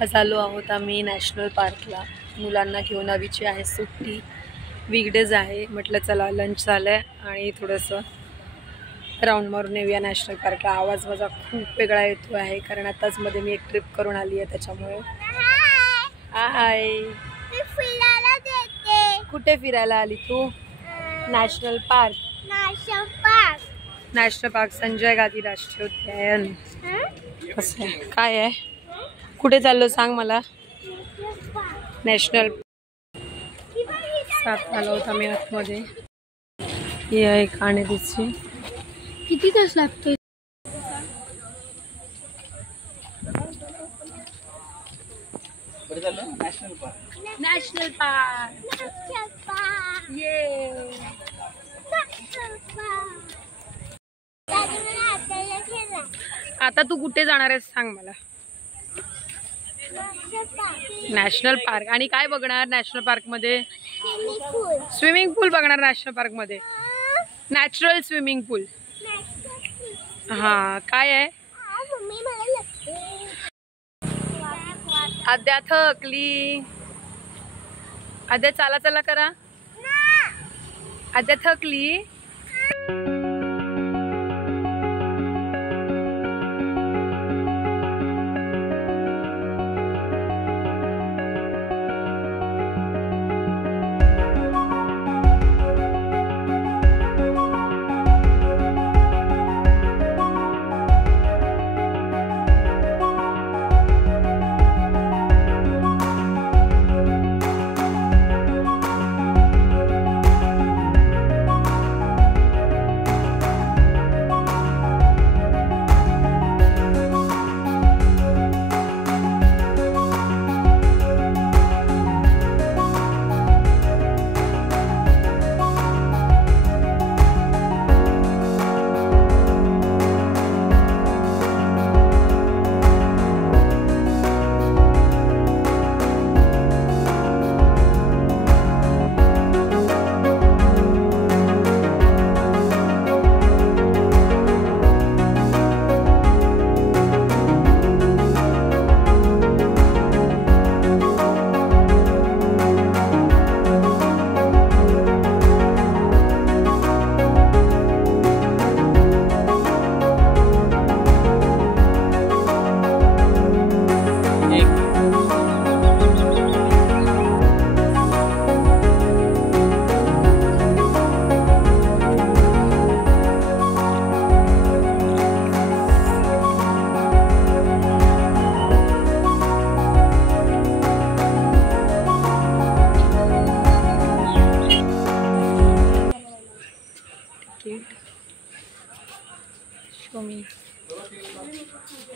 आज आलो आहोत आम्ही नॅशनल पार्कला. मुलांना घेऊन आवीची आहे सुट्टी, वीकडेज आहे. म्हटलं चला लंच झालंय आणि थोडंसं राऊंड मारून येऊया नॅशनल पार्कला. आवाज माझा खूप वेगळा येतो आहे कारण आताच मध्ये मी एक ट्रिप करून आली आहे त्याच्यामुळे. हाय, कुठे फिरायला आली तू? National park. National park Sanjay Gandhi राष्ट्रीय उद्यान. कसं आहे, काय आहे, कुठे चाललो सांग मला? नॅशनल सात आलो होता मी आतमध्ये. ही आहे खाण्याची. किती तास लागतो? National park. ये आता तू कुठे जाणार आहेस सांग मला? National park. आणि काय बघणार नॅशनल पार्क मध्ये? स्विमिंग पूल बघणार नॅशनल पार्क मध्ये. Natural swimming pool. हा, काय आहे? आद्या थकली. आद्या चला चला करा. आद्या थकली.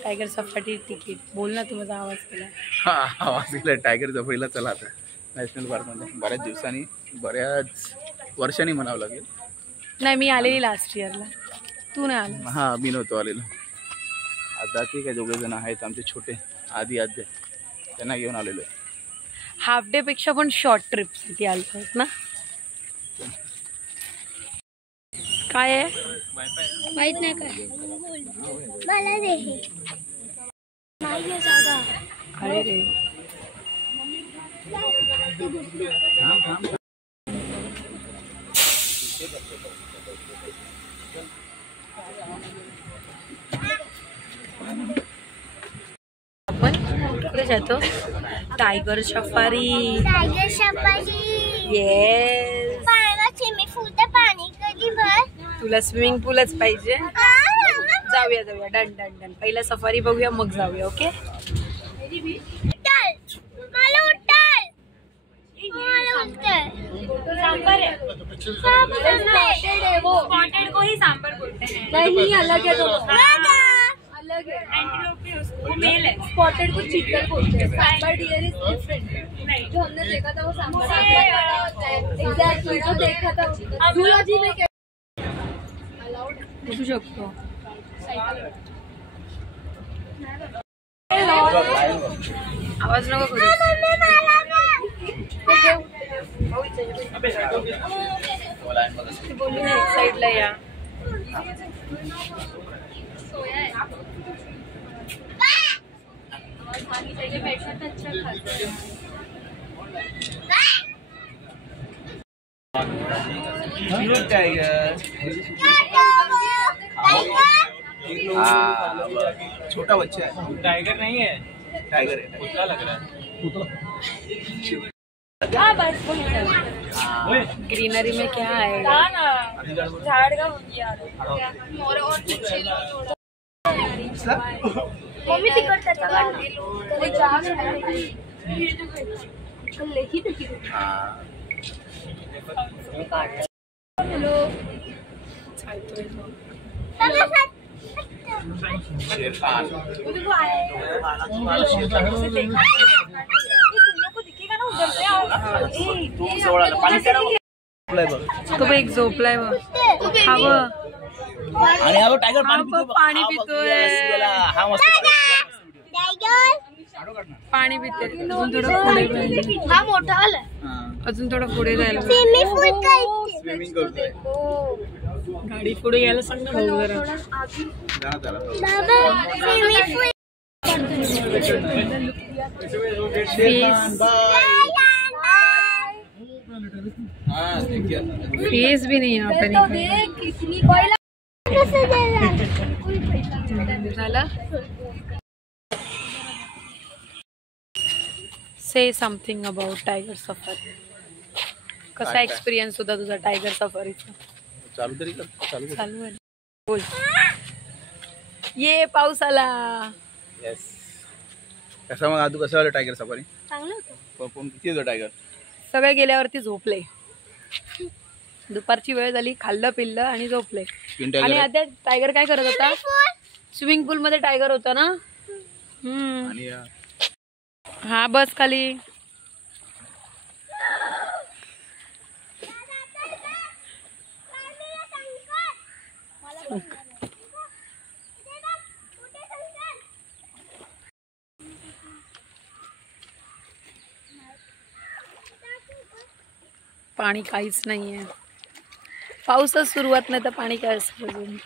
Tiger safari ticket. बोल ना, तू माझा आवाज केला. हा, आवाज केला. टायगर सफारीला चला आता नॅशनल पार्कमध्ये. बऱ्याच दिवसांनी, बऱ्याच वर्षांनी म्हणावं लागेल. नाही, मी आलेली लास्ट इयरला. तू नाही आला? हा, मी नव्हतो आलेलो. आता ठीक आहे, दोघे जण आहेत आमचे छोटे आधी आद्या, त्यांना घेऊन आलेलो आहे. हाफ डे पेक्षा पण शॉर्ट ट्रिप साठी आलो ना. काय आहे माहित नाही काय? मला दे. अरे रे, आपण कुठे जातो? Tiger safari. Tiger safari. Yes. Swimming pool तर पाणी कधी भर? तुला स्विमिंग पूलच पाहिजे? जाऊया जाऊया, डन डन डन. पहिला सफारी बघूया मग जाऊया. ओके. सांबर है, स्पॉटेड को ही सांबर बोलते हैं. नहीं, अलग है दोनों. अलग है. एंटीलोप है, उसको मेल है. स्पॉटेड को चीतल बोलते हैं. Sambar deer is different. नहीं, जो हमने देखा था वो सांबर होता है. एग्जैक्टली, जो देखा था जूलॉजी में अलाउड बसू शकतो. आवाज नको करू. बोलू ना, एक साइडला या. सोया है और खानी चाहिए, बैठना तो अच्छा खाते हैं। छोटा बच्चा है, टाइगर नहीं है, टाइगर है, कुत्ता लग रहा है। हाँ बस वही ग्रीनरी में क्या आएगा? झाड़ का मोर और मम्मी तिकट शेर खान। तो एक झोपलाय बघ. हवं आणि हा टायगर पाणी पितोय. हा मस्त पाणी पितोय. अजून थोडं पुढे जायला. हा मोठा आला अजून थोडं पुढे जायला. स्विमिंग करतोय. गाडी पुढे यायला सांग ना भाऊ जरा. फेस भी नहीं यहाँ पे झालं. से समथिंग अबाउट टायगर सफारी. कसा एक्सपिरियन्स होता तुझा टायगर सफारीचा? चालू तरी कर. चालू आहे. बोल. ये पाऊस आला. येस. कसं मग तू कसं आलं टायगर सफारी? चांगलं होतं. पण किती होतं टायगर? सगळे गेल्यावरती झोपले. दुपारची वेळ झाली, खाल्लं पिल्लं आणि झोपले. आणि आता टायगर काय करत होता? स्विमिंग पूल मध्ये टायगर होता ना. आणि हा बस खाली. पाणी काहीच नाहीये. पाऊसच सुरुवात नाही तर पाणी काय असतं अजून.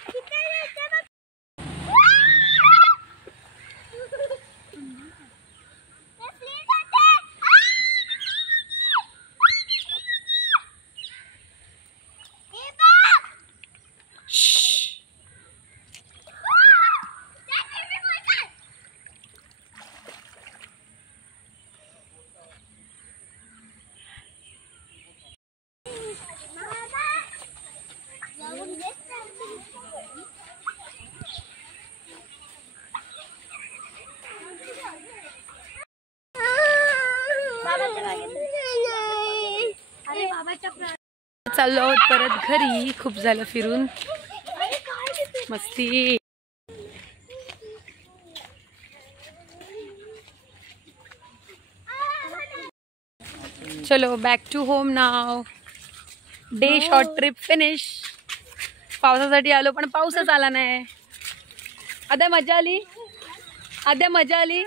चाललो आहोत परत घरी. खूप झालं फिरून. मस्ती. चलो back to home now. Day short trip finish. पावसासाठी आलो पण पाऊसच आला नाही. आद्या मजा आली. आद्या मजा आली.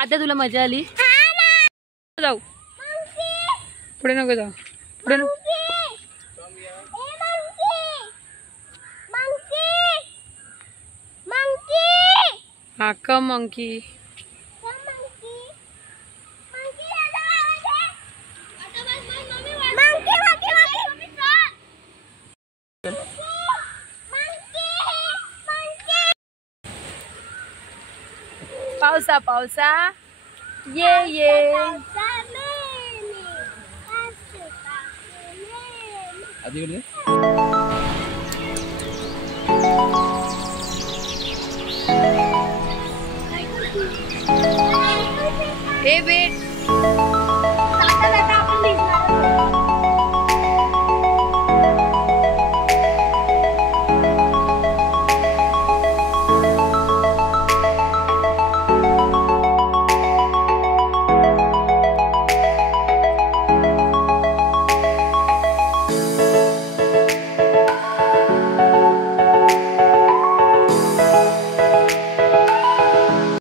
आद्या तुला मजा आली. जाऊ पुढे नको जाऊ. पुढे नको. हा का मंकी. पावसा पावसा ये वेट.